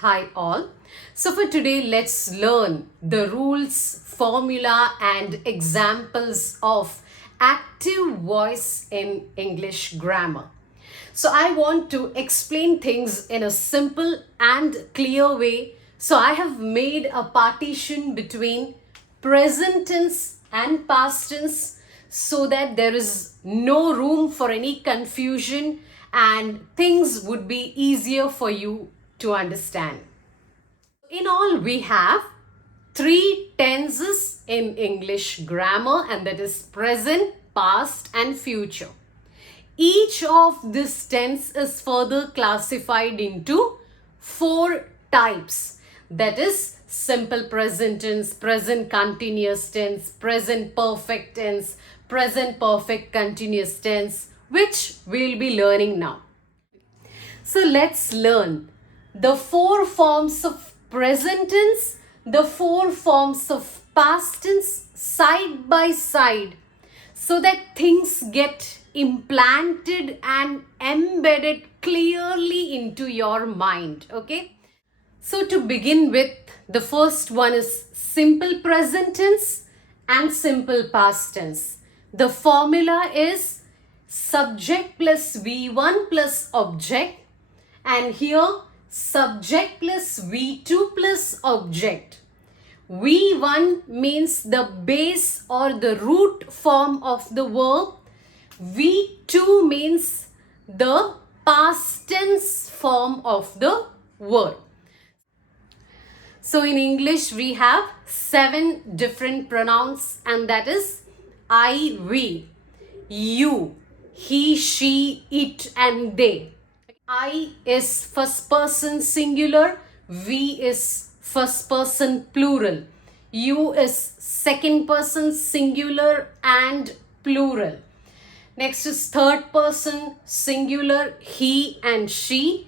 Hi all. So for today, let's learn the rules, formula and examples of active voice in English grammar. So I want to explain things in a simple and clear way. So I have made a partition between present tense and past tense so that there is no room for any confusion and things would be easier for you to understand. In all, we have three tenses in English grammar, and that is present, past, and future. Each of this tense is further classified into four types. That is simple present tense, present continuous tense, present perfect tense, present perfect continuous tense, which we'll be learning now. So let's learn the four forms of present tense, the four forms of past tense side by side so that things get implanted and embedded clearly into your mind. Okay. So to begin with, the first one is simple present tense and simple past tense. The formula is subject plus V1 plus object, and here subject plus V2 plus object. V1 means the base or the root form of the verb. V2 means the past tense form of the word. So in English, we have 7 different pronouns, and that is I, we, you, he, she, it, and they. I is first person singular, we is first person plural, you is second person singular and plural. Next is third person singular, he and she,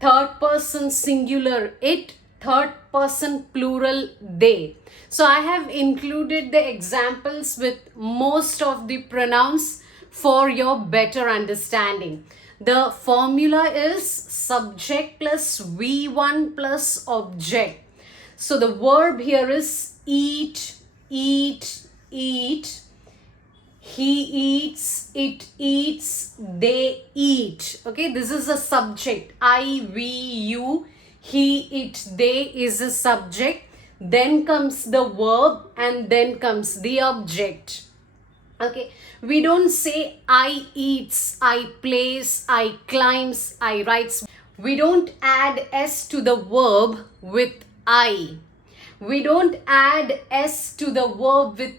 third person singular, it, third person plural, they. So I have included the examples with most of the pronouns for your better understanding. The formula is subject plus V1 plus object. So the verb here is eat, eat, eat. He eats, it eats, they eat. Okay, this is a subject. I, we, you, he, it, they is a subject. Then comes the verb and then comes the object. Okay, we don't say I eats, I plays, I climbs, I writes. We don't add s to the verb with I. We don't add s to the verb with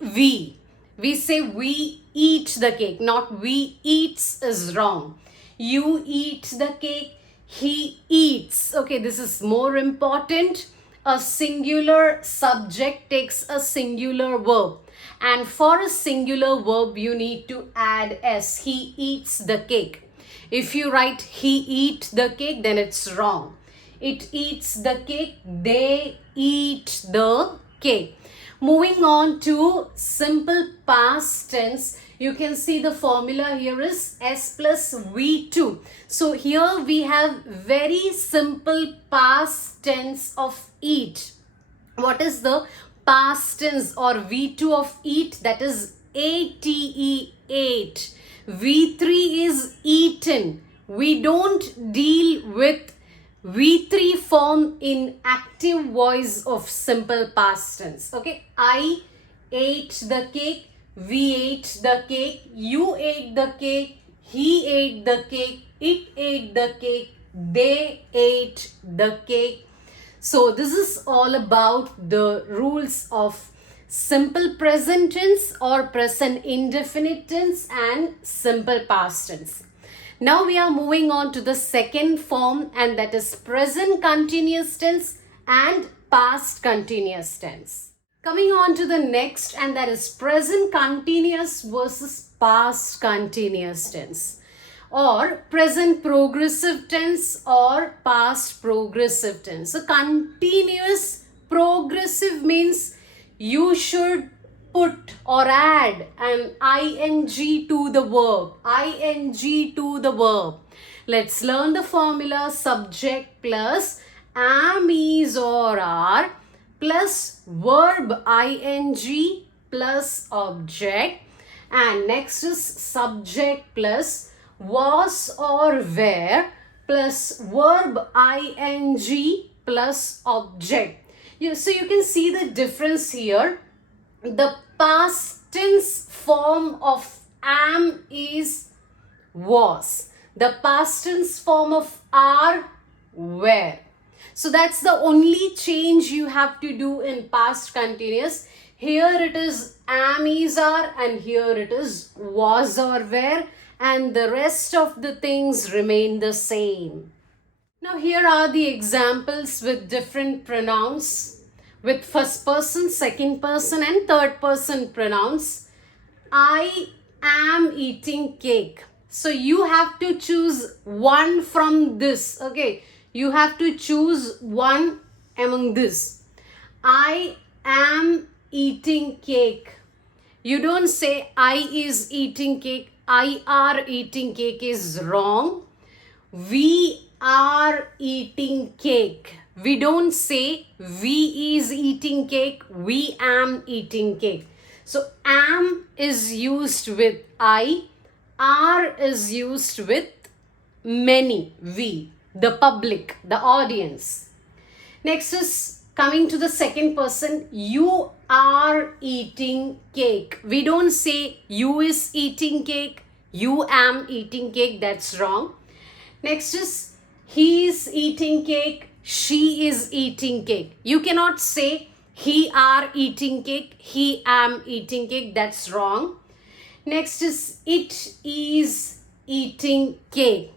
we. We say we eat the cake, not we eats is wrong. You eat the cake, he eats. Okay, this is more important. A singular subject takes a singular verb. And for a singular verb, you need to add s. He eats the cake. If you write he eat the cake, then it's wrong. It eats the cake, they eat the cake. Moving on to simple past tense, you can see the formula here is S plus V2. So here we have very simple past tense of eat. What is the past tense or V2 of eat? That is ATE, ate. V3 is eaten. We don't deal with V3 form in active voice of simple past tense. Okay, I ate the cake, we ate the cake, you ate the cake, he ate the cake, it ate the cake, they ate the cake. So this is all about the rules of simple present tense or present indefinite tense and simple past tense. Now we are moving on to the second form, and that is present continuous tense and past continuous tense. Coming on to the next, and that is present continuous versus past continuous tense, or present progressive tense or past progressive tense. So continuous progressive means you should put or add an ing to the verb. Ing to the verb. Let's learn the formula subject plus am, is, or are plus verb ing plus object, and next is subject plus was or were plus verb ing plus object. So you can see the difference here. The past tense form of am, is, was. The past tense form of are, were. So that's the only change you have to do in past continuous. Here it is am, is, are, and here it is was or were, and the rest of the things remain the same. Now here are the examples with different pronouns, with first person, second person and third person pronouns. I am eating cake. So you have to choose one from this. Okay, you have to choose one among this. I am eating cake. You don't say I is eating cake. I are eating cake is wrong. We are eating cake. We don't say we is eating cake. We am eating cake. So am is used with I. Are is used with many, we, the public, the audience. Next is coming to the second person. You are eating cake. We don't say you is eating cake, you am eating cake. That's wrong. Next is he is eating cake, she is eating cake. You cannot say he are eating cake, he am eating cake. That's wrong. Next is it is eating cake.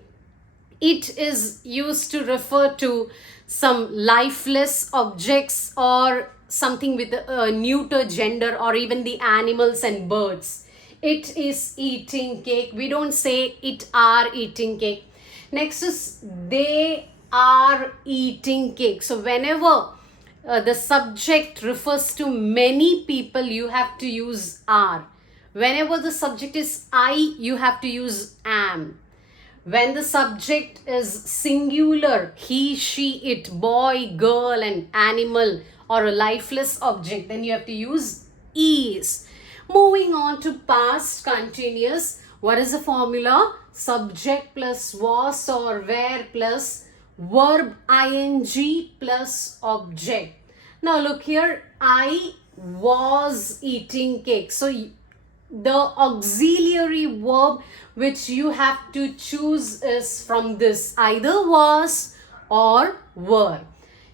It is used to refer to some lifeless objects or something with a neuter gender, or even the animals and birds. It is eating cake. We don't say it are eating cake. Next is they are eating cake. So whenever the subject refers to many people, you have to use are. Whenever the subject is I, you have to use am. When the subject is singular, he, she, it, boy, girl, and animal, or a lifeless object, then you have to use is. Moving on to past continuous. What is the formula? Subject plus was or were plus verb ing plus object. Now look here, I was eating cake. So the auxiliary verb which you have to choose is from this, either was or were.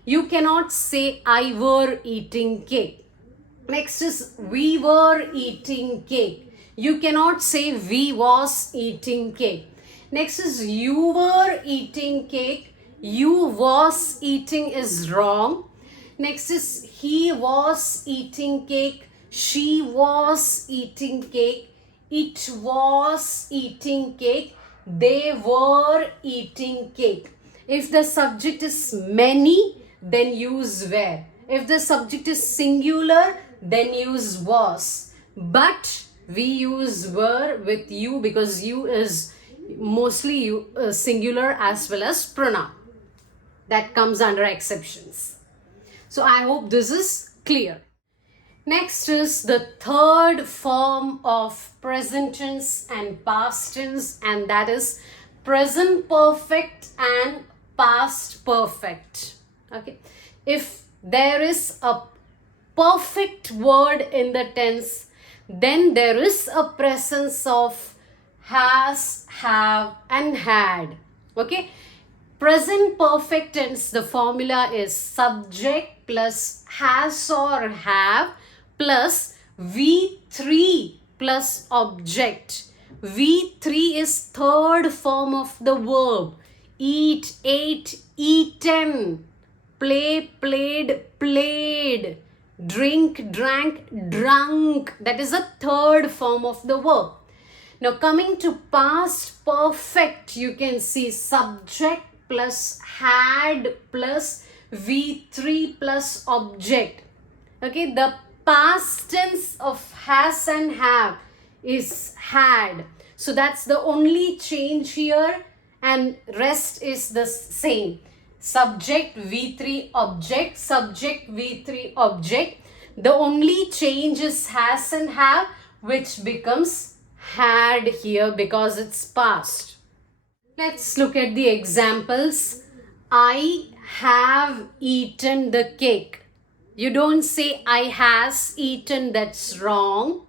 You cannot say I were eating cake. Next is we were eating cake. You cannot say we was eating cake. Next is you were eating cake. You was eating is wrong. Next is he was eating cake. She was eating cake. It was eating cake. They were eating cake. If the subject is many, then use were. If the subject is singular, then use was. But we use were with you because you is mostly singular as well as pronoun. That comes under exceptions. So I hope this is clear. Next is the third form of present tense and past tense, and that is present perfect and past perfect. Okay. If there is a perfect word in the tense, then there is a presence of has, have, and had. Okay. Present perfect tense, the formula is subject plus has or have plus V3 plus object. V3 is third form of the verb. Eat, ate, eaten. Play, played, played. Drink, drank, drunk. That is a third form of the verb. Now coming to past perfect, you can see subject plus had plus V3 plus object. Okay, the past tense of has and have is had. So that's the only change here, and rest is the same. Subject V3 object, subject V3 object. The only change is has and have, which becomes had here because it's past. Let's look at the examples. I have eaten the cake. You don't say I has eaten, that's wrong.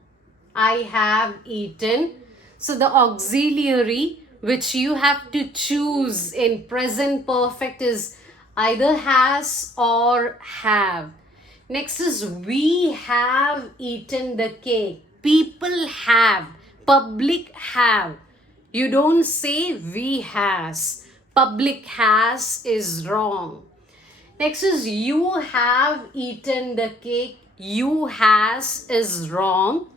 I have eaten. So the auxiliary which you have to choose in present perfect is either has or have. Next is we have eaten the cake. People have. Public have. You don't say we has. Public has is wrong. Next is you have eaten the cake. You has is wrong.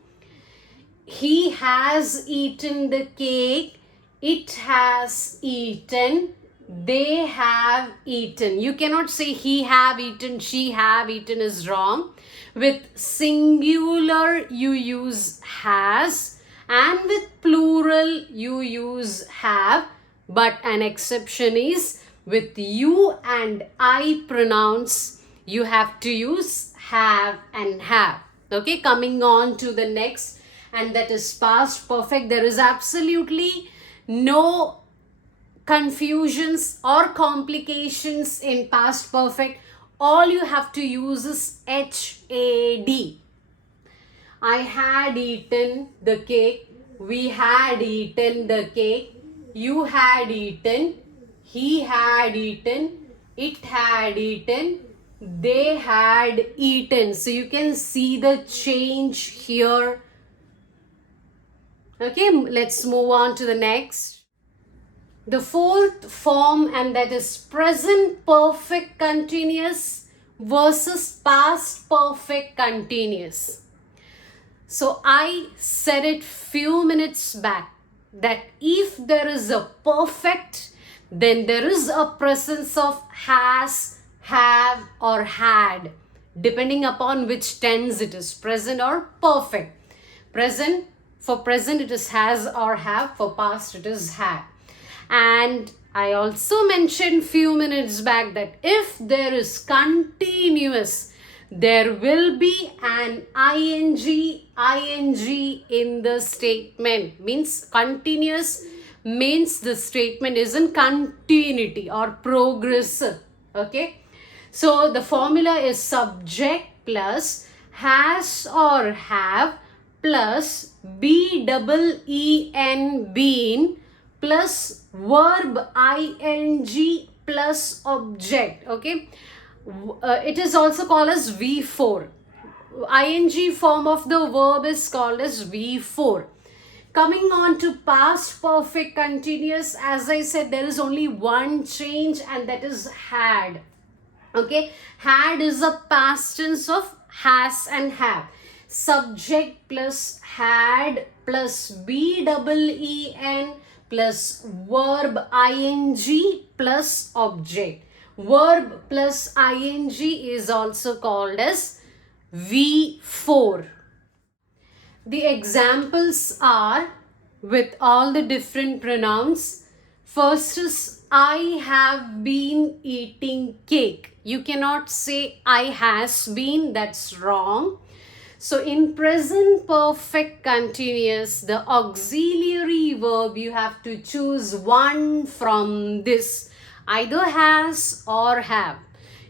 He has eaten the cake. It has eaten. They have eaten. You cannot say he have eaten, she have eaten is wrong. With singular you use has, and with plural you use have, but an exception is with you and I pronouns you have to use have and have. Okay, coming on to the next, and that is past perfect. There is absolutely no confusions or complications in past perfect. All you have to use is HAD. I had eaten the cake. We had eaten the cake. You had eaten. He had eaten. It had eaten. They had eaten. So you can see the change here. Okay, let's move on to the next. The fourth form, and that is present perfect continuous versus past perfect continuous. So I said it few minutes back that if there is a perfect, then there is a presence of has, have or had, depending upon which tense it is, present or perfect. Present, for present it is has or have, for past it is had. And I also mentioned few minutes back that if there is continuous, there will be an ing in the statement. Means continuous means the statement is in continuity or progressive. Okay, so the formula is subject plus has or have plus been plus verb ing plus object. Okay, it is also called as V4. Ing form of the verb is called as V4. Coming on to past perfect continuous, as I said, there is only one change, and that is had. Okay, had is a past tense of has and have. Subject plus had plus been plus verb ing plus object. Verb plus ing is also called as V4. The examples are with all the different pronouns. First is I have been eating cake. You cannot say I has been, that's wrong. So in present perfect continuous, the auxiliary verb, you have to choose one from this, either has or have.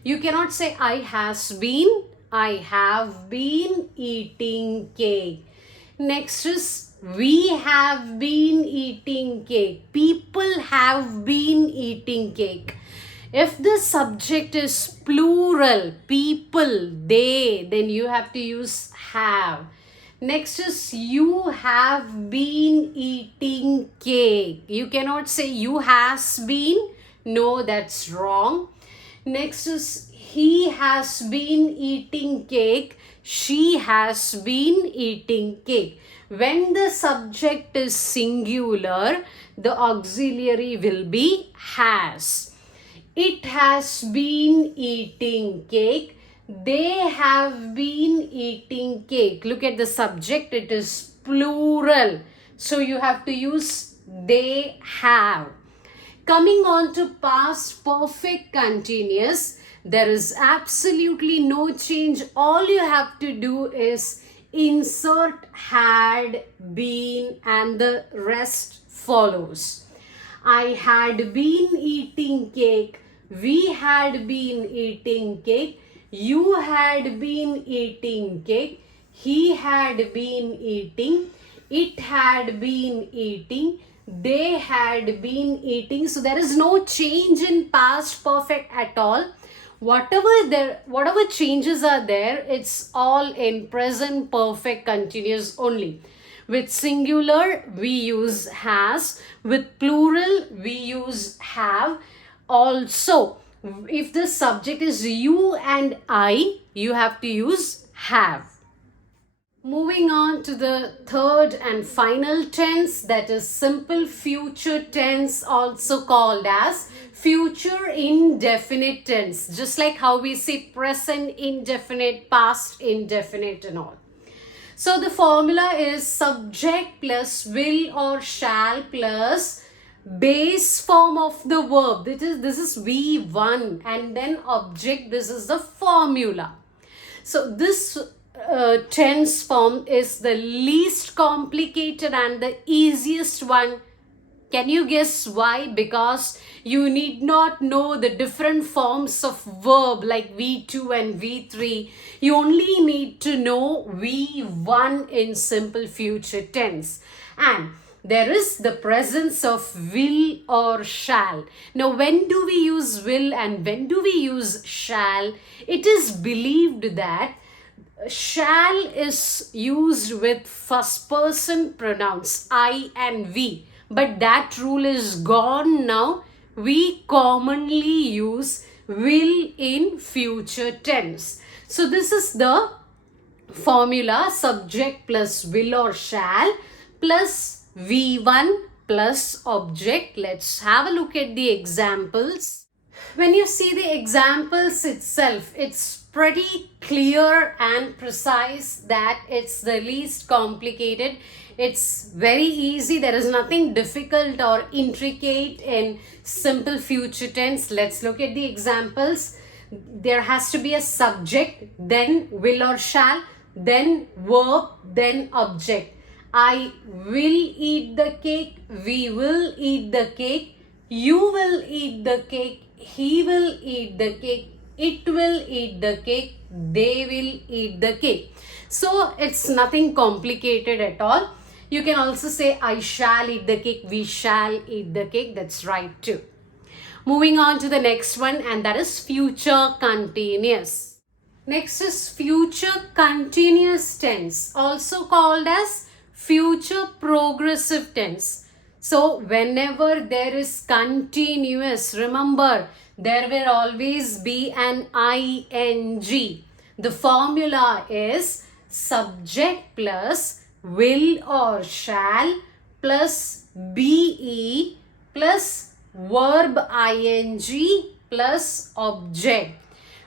You cannot say I has been, I have been eating cake. Next is we have been eating cake. People have been eating cake. If the subject is plural, people, they, then you have to use have. Next is you have been eating cake. You cannot say you has been. No, that's wrong. Next is he has been eating cake. She has been eating cake. When the subject is singular, the auxiliary will be has. It has been eating cake. They have been eating cake. Look at the subject, it is plural. So you have to use they have. Coming on to past perfect continuous, there is absolutely no change. All you have to do is insert had, been, and the rest follows. I had been eating cake. We had been eating cake. You had been eating cake. He had been eating. It had been eating. They had been eating. So there is no change in past perfect at all. Whatever changes are there, it's all in present perfect continuous only. With singular, we use has. With plural, we use have. Also, if the subject is you and I, you have to use have. Moving on to the third and final tense, that is simple future tense, also called as future indefinite tense. Just like how we say present indefinite, past indefinite and all. So the formula is subject plus will or shall plus base form of the verb. This is V1, and then object. This is the formula. So this tense form is the least complicated and the easiest one. Can you guess why? Because you need not know the different forms of verb like V2 and V3. You only need to know V1 in simple future tense. And there is the presence of will or shall. Now, when do we use will and when do we use shall? It is believed that shall is used with first person pronouns I and we, but that rule is gone now. We commonly use will in future tense. So this is the formula: subject plus will or shall plus V1 plus object. Let's have a look at the examples. When you see the examples itself, it's pretty clear and precise that it's the least complicated. It's very easy. There is nothing difficult or intricate in simple future tense. Let's look at the examples. There has to be a subject, then will or shall, then verb, then object. I will eat the cake. We will eat the cake. You will eat the cake. He will eat the cake. It will eat the cake. They will eat the cake. So it's nothing complicated at all. You can also say I shall eat the cake. We shall eat the cake. That's right too. Moving on to the next one, and that is future continuous. Next is future continuous tense, also called as future progressive tense. So whenever there is continuous, remember there will always be an ing. The formula is subject plus will or shall plus be plus verb ing plus object.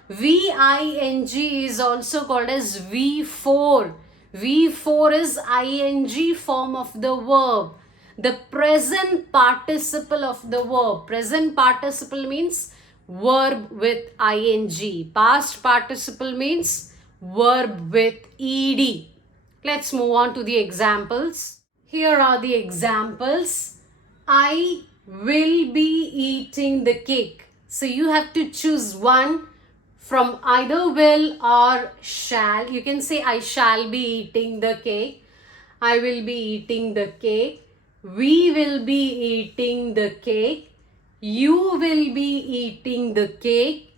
Ving is also called as V4. V4 is ing form of the verb. The present participle of the verb. Present participle means verb with ing. Past participle means verb with ed. Let's move on to the examples. Here are the examples. I will be eating the cake. So you have to choose one from either will or shall. You can say I shall be eating the cake. I will be eating the cake. We will be eating the cake. You will be eating the cake.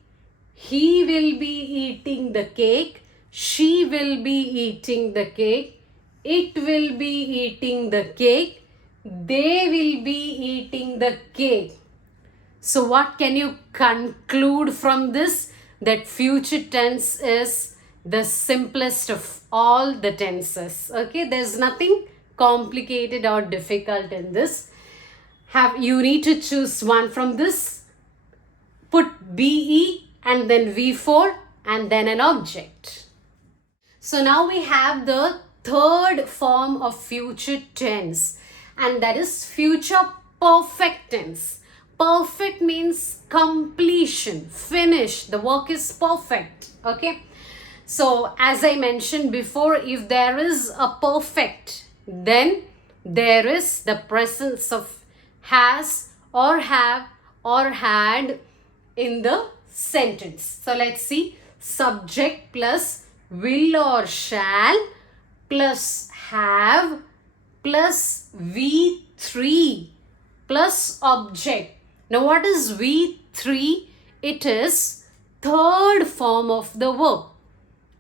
He will be eating the cake. She will be eating the cake. It will be eating the cake. They will be eating the cake. So what can you conclude from this? That future tense is the simplest of all the tenses. Okay, there's nothing complicated or difficult in this. You need to choose one from this. Put be and then V4 and then an object. So now we have the third form of future tense, and that is future perfect tense. Perfect means completion, finish. The work is perfect. Okay. So as I mentioned before, if there is a perfect, then there is the presence of has or have or had in the sentence. So let's see. Subject plus will or shall plus have plus V3 plus object. Now what is V3? It is third form of the verb,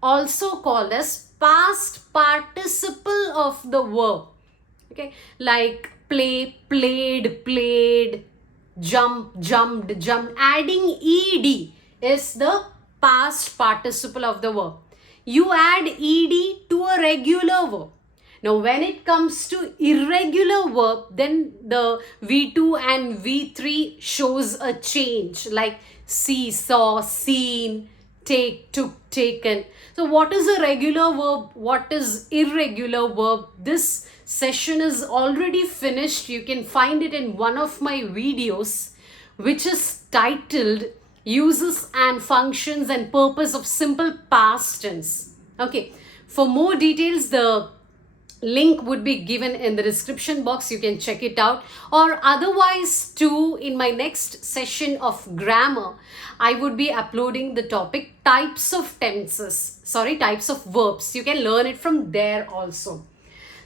also called as past participle of the verb. Okay, like play, played, played, jump, jumped, jumped. Adding ed is the past participle of the verb. You add ed to a regular verb. Now, when it comes to irregular verb, then the V2 and V3 shows a change, like see, saw, seen, take, took, taken. So what is a regular verb? What is irregular verb? This session is already finished. You can find it in one of my videos, which is titled Uses and Functions and Purpose of Simple Past Tense. Okay, for more details, the link would be given in the description box. You can check it out, or otherwise too, in my next session of grammar I would be uploading the topic types of verbs. You can learn it from there also.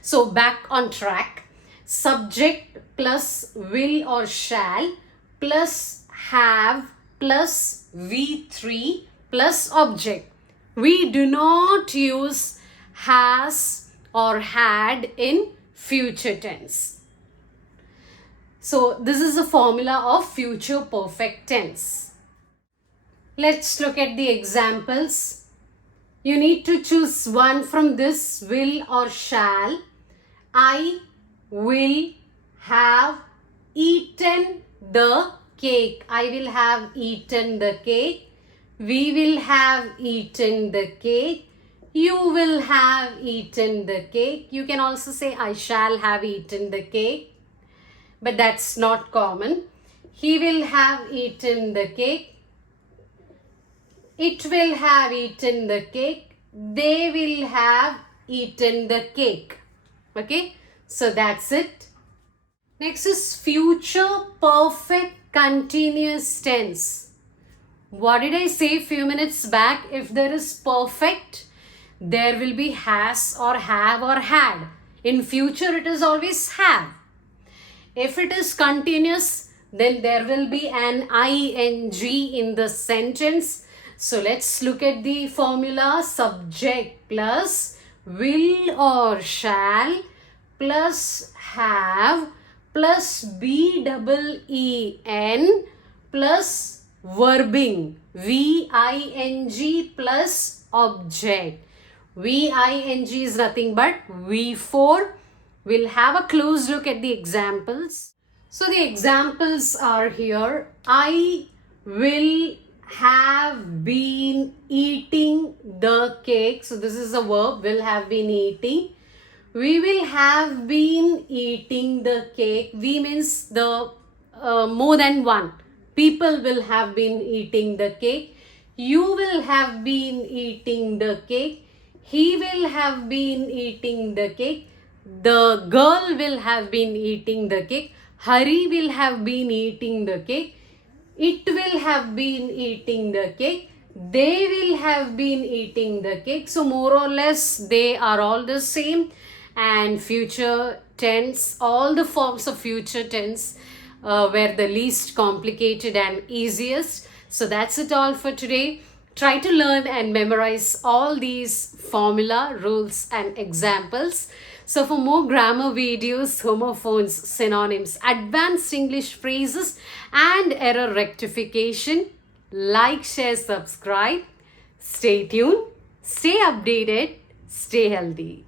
So back on track. Subject plus will or shall plus have plus V3 plus object. We do not use has or had in future tense. So this is a formula of future perfect tense. Let's look at the examples. You need to choose one from this, will or shall. I will have eaten the cake. I will have eaten the cake. We will have eaten the cake. You will have eaten the cake. You can also say I shall have eaten the cake, but that's not common. He will have eaten the cake. It will have eaten the cake. They will have eaten the cake. Okay, so that's it. Next is future perfect continuous tense. What did I say a few minutes back? If there is perfect, there will be has or have or had. In future, it is always have. If it is continuous, then there will be an ing in the sentence. So let's look at the formula. Subject plus will or shall plus have plus BEEN plus verbing VING plus object. VING is nothing but V4. We'll have a close look at the examples. So the examples are here. I will have been eating the cake. So this is a verb, will have been eating. We will have been eating the cake. We means the more than one. People will have been eating the cake. You will have been eating the cake. He will have been eating the cake. The girl will have been eating the cake. Hari will have been eating the cake. It will have been eating the cake. They will have been eating the cake. So more or less they are all the same. And future tense, all the forms of future tense were the least complicated and easiest. So that's it all for today. Try to learn and memorize all these formula, rules and examples. So for more grammar videos, homophones, synonyms, advanced English phrases and error rectification, like, share, subscribe. Stay tuned, stay updated, stay healthy.